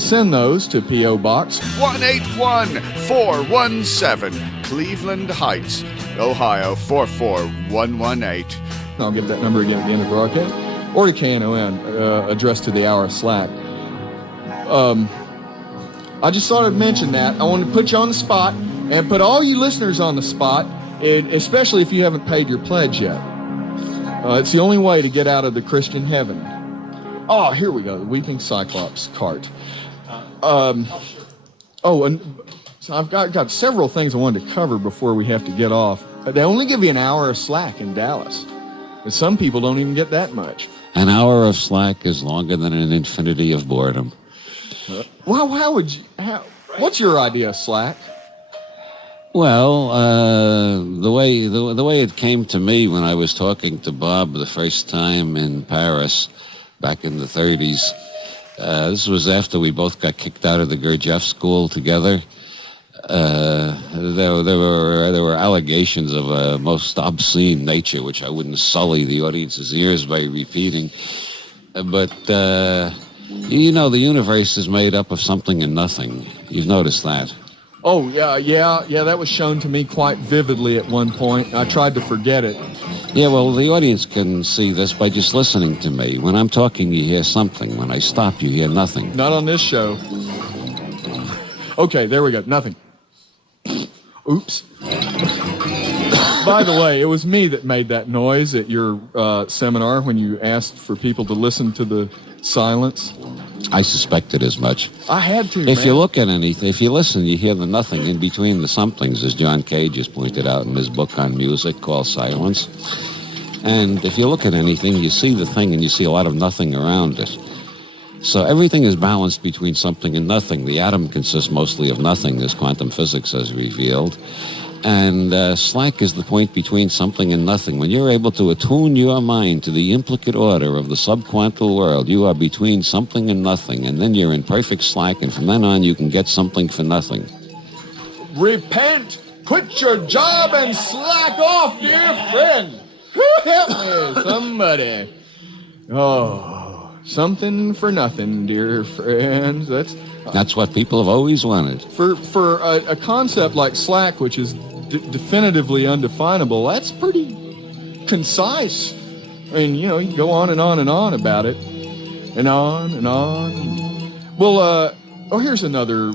Send those to P.O. Box 181417, Cleveland Heights, Ohio 44118. I'll give that number again at the end of the broadcast. Or to KNON, addressed to the Hour Slack. I just thought I'd mention that. I want to put you on the spot and put all you listeners on the spot, especially if you haven't paid your pledge yet. It's the only way to get out of the Christian heaven. Oh, here we go, the Weeping Cyclops cart. And so I've got several things I wanted to cover before we have to get off. They only give you an hour of slack in Dallas. And some people don't even get that much. An hour of slack is longer than an infinity of boredom. Well, what's your idea of slack? Well, the way it came to me when I was talking to Bob the first time in Paris back in the 30s, this was after we both got kicked out of the Gurdjieff school together. There were allegations of a most obscene nature, which I wouldn't sully the audience's ears by repeating. But the universe is made up of something and nothing. You've noticed that. Oh, yeah, that was shown to me quite vividly at one point. I tried to forget it. Yeah, well, the audience can see this by just listening to me. When I'm talking, you hear something. When I stop, you hear nothing. Not on this show. Okay, there we go. Nothing. Oops. By the way, it was me that made that noise at your seminar when you asked for people to listen to the silence. I suspected as much. I had to, If you look at anything, if you listen, you hear the nothing in between the somethings, as John Cage has pointed out in his book on music called Silence. And if you look at anything, you see the thing and you see a lot of nothing around it. So everything is balanced between something and nothing. The atom consists mostly of nothing, as quantum physics has revealed. And slack is the point between something and nothing. When you're able to attune your mind to the implicate order of the subquantal world, you are between something and nothing, and then you're in perfect slack, and from then on you can get something for nothing. Repent! Quit your job and slack off, dear friend! Help me, somebody. Oh, something for nothing, dear friends. That's what people have always wanted. For a concept like slack, which is definitively undefinable, that's pretty concise. I mean, you know, you can go on and on and on about it. And on and on. Well, here's another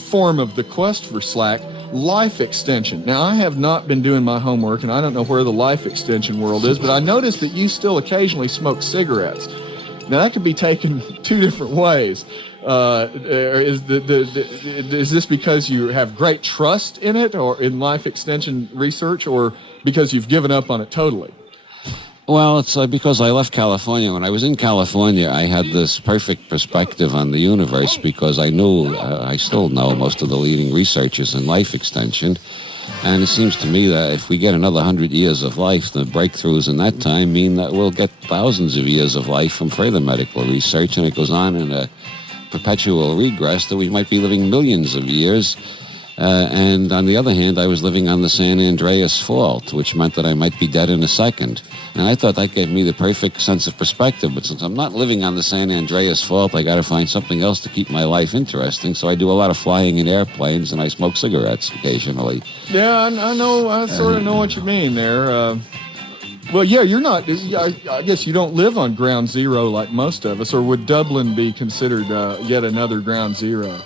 form of the quest for slack. Life extension. Now, I have not been doing my homework, and I don't know where the life extension world is, but I noticed that you still occasionally smoke cigarettes. Now, that could be taken two different ways. Is this because you have great trust in it, or in life extension research, or because you've given up on it totally? Well, it's because I left California. When I was in California, I had this perfect perspective on the universe because I knew, I still know most of the leading researchers in life extension. And it seems to me that if we get another 100 years of life, the breakthroughs in that time mean that we'll get thousands of years of life from further medical research, and it goes on in a perpetual regress that we might be living millions of years. And on the other hand, I was living on the San Andreas Fault, which meant that I might be dead in a second. And I thought that gave me the perfect sense of perspective. But since I'm not living on the San Andreas Fault, I got to find something else to keep my life interesting. So I do a lot of flying in airplanes, and I smoke cigarettes occasionally. Yeah, I know. I sort of know what you mean there. Well, yeah, you're not. I guess you don't live on ground zero like most of us. Or would Dublin be considered yet another ground zero?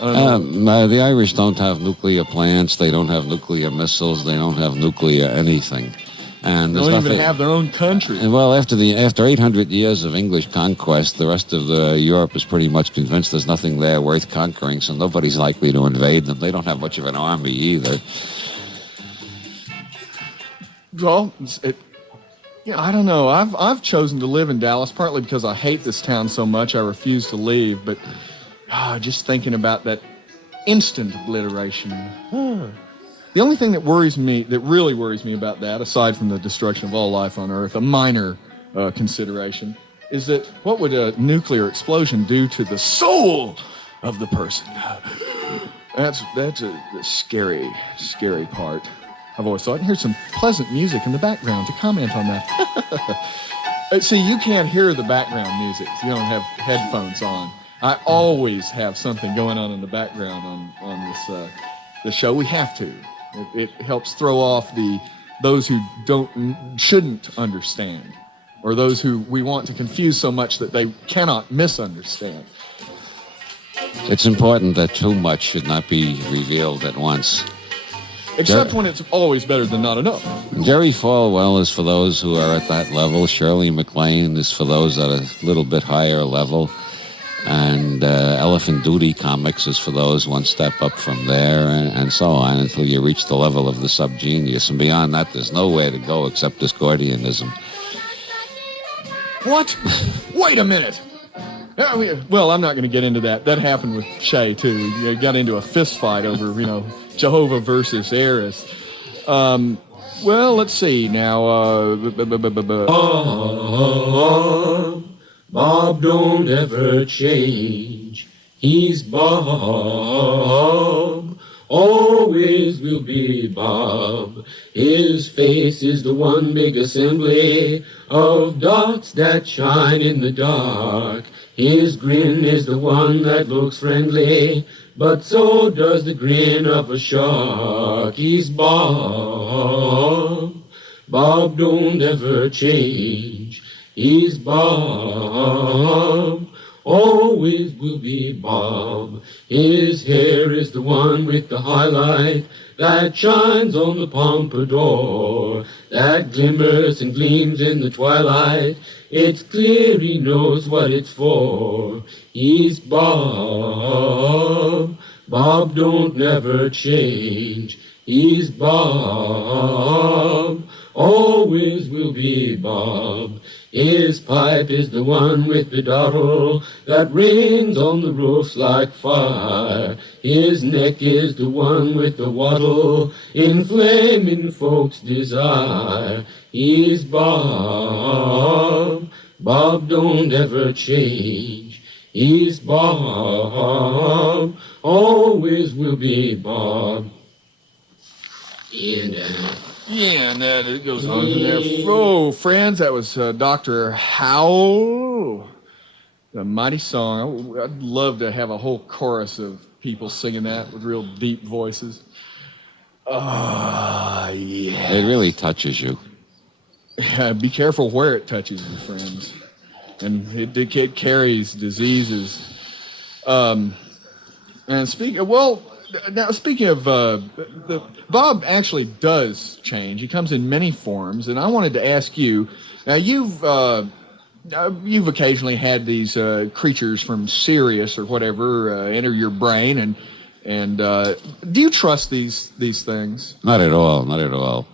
The Irish don't have nuclear plants. They don't have nuclear missiles. They don't have nuclear anything. And they don't even have their own country. And well, after 800 years of English conquest, the rest of Europe is pretty much convinced there's nothing there worth conquering, so nobody's likely to invade them. They don't have much of an army either. Well, I don't know. I've chosen to live in Dallas partly because I hate this town so much I refuse to leave. But just thinking about that instant obliteration. The only thing that really worries me about that, aside from the destruction of all life on Earth, a minor consideration, is that what would a nuclear explosion do to the soul of the person? That's a scary, scary part. I've always thought, and here's some pleasant music in the background to comment on that. See, you can't hear the background music if you don't have headphones on. I always have something going on in the background on this show. We have to. It helps throw off those who shouldn't understand, or those who we want to confuse so much that they cannot misunderstand. It's important that too much should not be revealed at once. Except when it's always better than not enough. Jerry Falwell is for those who are at that level. Shirley MacLaine is for those at a little bit higher level. And Elephant Duty Comics is for those one step up from there, and so on, until you reach the level of the SubGenius. And beyond that, there's nowhere to go except Discordianism. What? Wait a minute. Well, I'm not going to get into that. That happened with Shay, too. We got into a fist fight over, Jehovah versus Eris. Well, let's see now. Bob don't ever change. He's Bob. Always will be Bob. His face is the one big assembly of dots that shine in the dark. His grin is the one that looks friendly, but so does the grin of a shark. He's Bob. Bob don't ever change. He's Bob, always will be Bob. His hair is the one with the highlight that shines on the pompadour, that glimmers and gleams in the twilight. It's clear he knows what it's for. He's Bob. Bob don't never change. He's Bob. always will be Bob. His pipe is the one with the dottle that rains on the roofs like fire. His neck is the one with the wattle inflaming folks' desire. He's Bob. Bob don't ever change. He's Bob. Always will be Bob. And it goes on from there. Oh, friends, that was Dr. Howell. The mighty song. I'd love to have a whole chorus of people singing that with real deep voices. Yeah. It really touches you. Be careful where it touches you, friends. And it carries diseases. And speaking of Bob actually does change. He comes in many forms, and I wanted to ask you. Now you've occasionally had these creatures from Sirius or whatever enter your brain, and do you trust these things? Not at all. Not at all.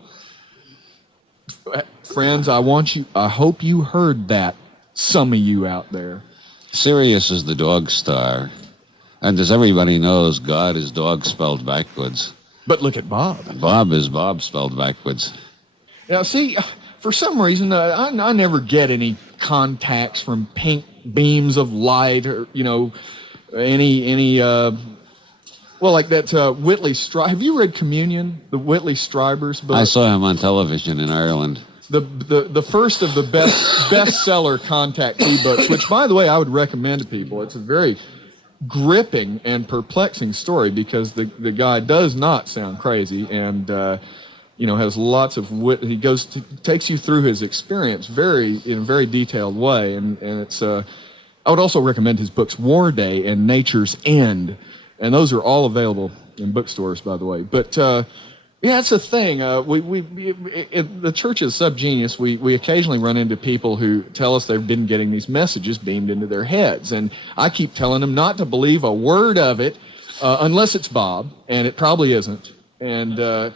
Friends, I hope you heard that. Some of you out there. Sirius is the dog star. And as everybody knows, God is dog spelled backwards. But look at Bob. Bob is Bob spelled backwards. Now, see, for some reason, I never get any contacts from pink beams of light or, like that Whitley Strieber. Have you read Communion, the Whitley Strieber's book? I saw him on television in Ireland. The first of the bestseller contact e-books, which, by the way, I would recommend to people. It's a very gripping and perplexing story because the guy does not sound crazy and has lots of wit. He takes you through his experience in a very detailed way, and it's I would also recommend his books War Day and Nature's End, and those are all available in bookstores, by the way. But it's a thing. In the Church of SubGenius, we occasionally run into people who tell us they've been getting these messages beamed into their heads. And I keep telling them not to believe a word of it unless it's Bob, and it probably isn't. And so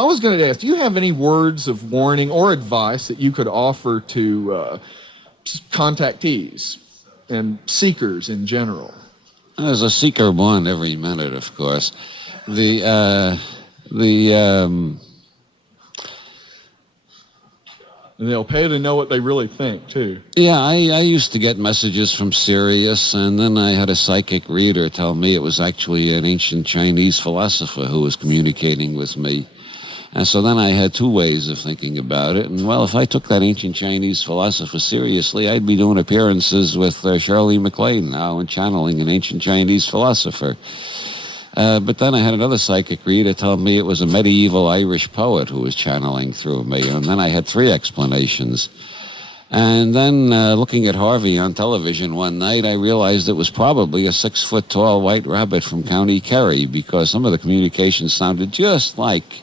I was going to ask, do you have any words of warning or advice that you could offer to contactees and seekers in general? There's a seeker born every minute, of course. And they'll pay to know what they really think, too. Yeah, I used to get messages from Sirius, and then I had a psychic reader tell me it was actually an ancient Chinese philosopher who was communicating with me. And so then I had two ways of thinking about it. And, well, if I took that ancient Chinese philosopher seriously, I'd be doing appearances with Shirley MacLaine now and channeling an ancient Chinese philosopher. But then I had another psychic reader tell me it was a medieval Irish poet who was channeling through me. And then I had three explanations. And then looking at Harvey on television one night, I realized it was probably a 6-foot-tall white rabbit from County Kerry because some of the communications sounded just like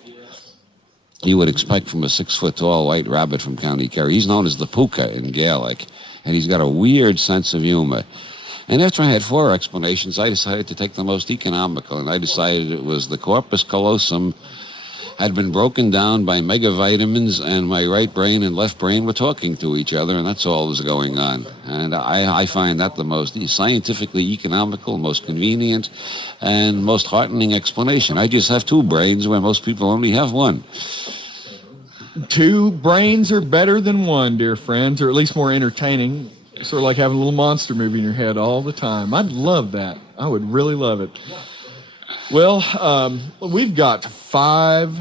you would expect from a 6-foot-tall white rabbit from County Kerry. He's known as the Puka in Gaelic, and he's got a weird sense of humor. And after I had four explanations, I decided to take the most economical, and I decided it was the corpus callosum had been broken down by megavitamins, and my right brain and left brain were talking to each other, and that's all that was going on. And I find that the most scientifically economical, most convenient, and most heartening explanation. I just have two brains where most people only have one. Two brains are better than one, dear friends, or at least more entertaining. Sort of like having a little monster movie in your head all the time. I'd love that. I would really love it. Well, we've got 5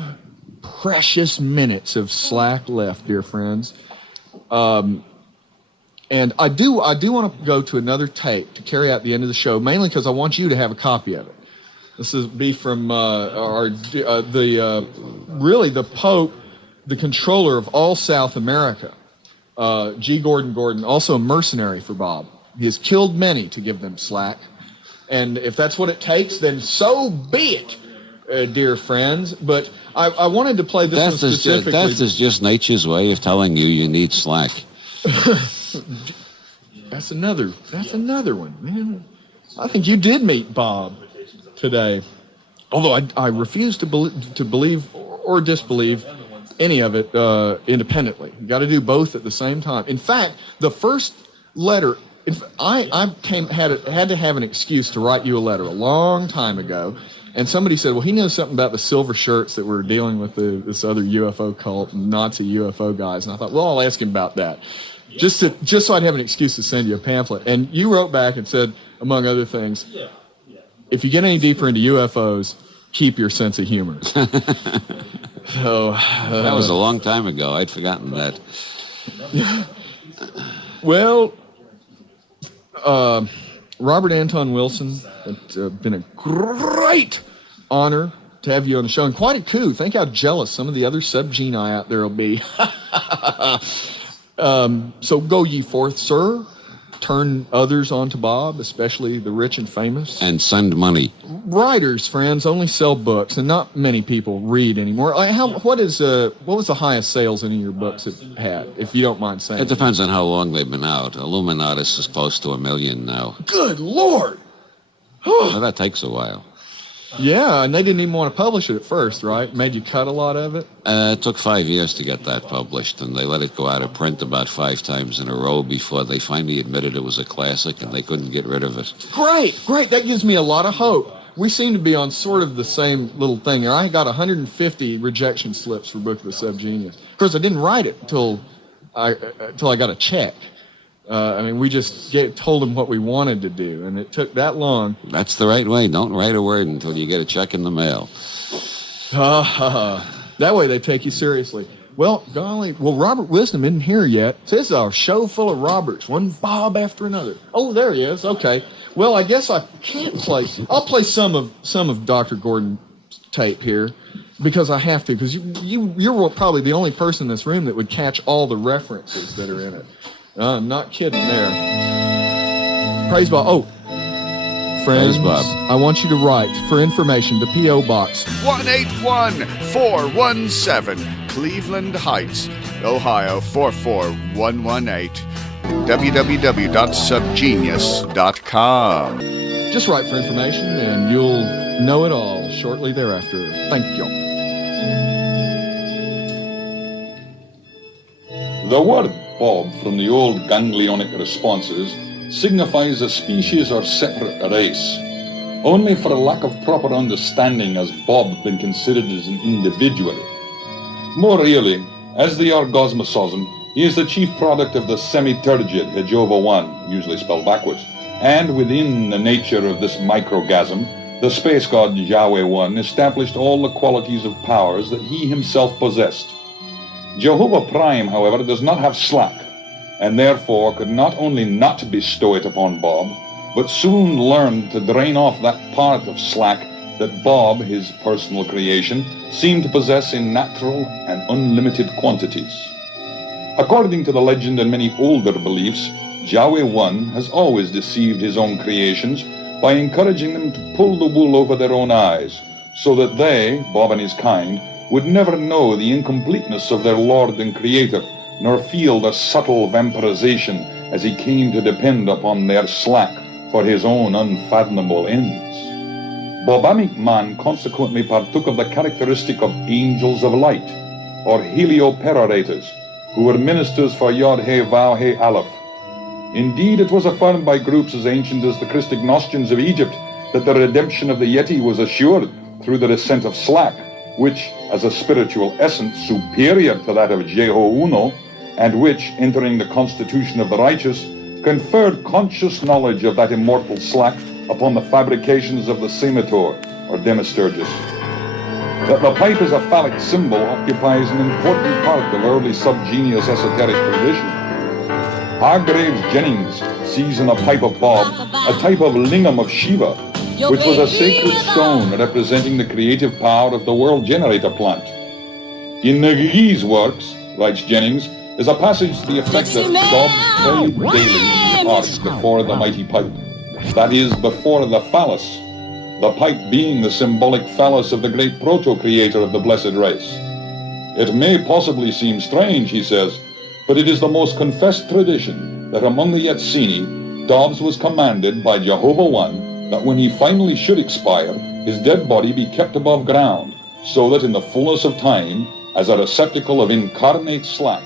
precious minutes of slack left, dear friends. And I do want to go to another tape to carry out the end of the show, mainly because I want you to have a copy of it. This is be from the Pope, the controller of all South America. G. Gordon Gordon, also a mercenary for Bob. He has killed many to give them slack. And if that's what it takes, then so be it, dear friends. But I wanted to play this one specifically. Death is just nature's way of telling you need slack. That's another one, man. I think you did meet Bob today. Although I refuse to believe or disbelieve any of it independently. You got to do both at the same time. In fact, the first letter, I had to have an excuse to write you a letter a long time ago, and somebody said, well, he knows something about the silver shirts that were dealing with this other UFO cult, Nazi UFO guys, and I thought, well, I'll ask him about that, just so I'd have an excuse to send you a pamphlet. And you wrote back and said, among other things, if you get any deeper into UFOs, keep your sense of humor. So that was a long time ago. I'd forgotten that. Well, Robert Anton Wilson, it's been a great honor to have you on the show, and quite a coup. Think how jealous some of the other subgenii out there will be. So go ye forth, sir. Turn others onto Bob, especially the rich and famous. And send money. Writers, friends, only sell books, and not many people read anymore. What was the highest sales any of your books have had, if you don't mind saying? It depends on how long they've been out. Illuminati is close to 1 million now. Good Lord! Well, that takes a while. Yeah, and they didn't even want to publish it at first, right? Made you cut a lot of it? It took 5 years to get that published, and they let it go out of print about 5 times in a row before they finally admitted it was a classic, and they couldn't get rid of it. Great. That gives me a lot of hope. We seem to be on sort of the same little thing. I got 150 rejection slips for Book of the SubGenius. Of course, I didn't write it until I got a check. We just told them what we wanted to do, and it took that long. That's the right way. Don't write a word until you get a check in the mail. That way they take you seriously. Well, golly, Robert Wisdom isn't here yet. So this is our show full of Roberts, one Bob after another. Oh, there he is. Okay. Well, I guess I can't play. I'll play some of Dr. Gordon's tape here, because I have to, because you're probably the only person in this room that would catch all the references that are in it. I'm not kidding there. Praise Bob. Oh, friends, Praise Bob. I want you to write for information to P.O. Box 181417, Cleveland Heights, Ohio 44118. www.subgenius.com. Just write for information, and you'll know it all shortly thereafter. Thank you. The word Bob from the old ganglionic responses signifies a species or separate race. Only for a lack of proper understanding has Bob been considered as an individual. More really, as the orgosmososm, he is the chief product of the semi-turgid Jehovah One, usually spelled backwards, and within the nature of this microgasm, the space god Yahweh One established all the qualities of powers that he himself possessed. Jehovah Prime, however, does not have slack, and therefore could not only not bestow it upon Bob, but soon learned to drain off that part of slack that Bob, his personal creation, seemed to possess in natural and unlimited quantities. According to the legend and many older beliefs, Yahweh One has always deceived his own creations by encouraging them to pull the wool over their own eyes, so that they, Bob and his kind, would never know the incompleteness of their Lord and Creator, nor feel the subtle vampirization as he came to depend upon their slack for his own unfathomable ends. Bobamic man consequently partook of the characteristic of angels of light, or helioperorators, who were ministers for Yod-He-Vav-He-Aleph. Indeed, it was affirmed by groups as ancient as the Christic Gnostians of Egypt that the redemption of the Yeti was assured through the descent of slack, which, as a spiritual essence superior to that of Jeho Uno, and which, entering the constitution of the righteous, conferred conscious knowledge of that immortal slack upon the fabrications of the Semator, or Demisturgis. That the pipe as a phallic symbol occupies an important part of early subgenius esoteric tradition. Hargraves Jennings sees in the pipe of Bob a type of lingam of Shiva, which was a sacred stone representing the creative power of the world generator plant. In McGee's works, writes Jennings, is a passage to the effect that God prayed daily in the ark before the mighty pipe, that is, before the phallus, the pipe being the symbolic phallus of the great proto-creator of the blessed race. It may possibly seem strange, he says, but it is the most confessed tradition that among the Yatsini, Dobbs was commanded by Jehovah One that when he finally should expire, his dead body be kept above ground, so that in the fullness of time, as a receptacle of incarnate slack,